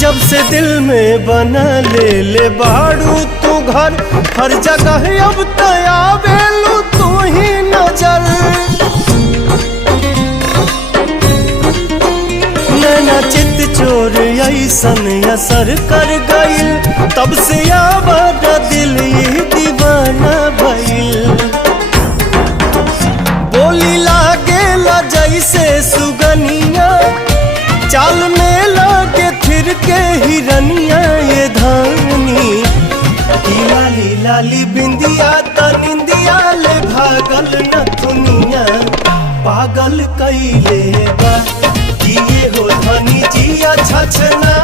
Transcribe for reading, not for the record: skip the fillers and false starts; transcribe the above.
जब से दिल में बना ले बाड़ू तू घर, हर जगह अब तया बेलू तू ही नजर। नैना चित चोर ऐसन असर कर गइल, तब से आवाज दिल ही दीवाना भइल। बोली लागेला जैसे सुगनिया, चाल में लागे फिर के हिरनिया ये धानी। लाली लाली बिंदिया त निंदिया ले भागल न दुनिया, पागल कइले बा। ये हो धनी जिया छछना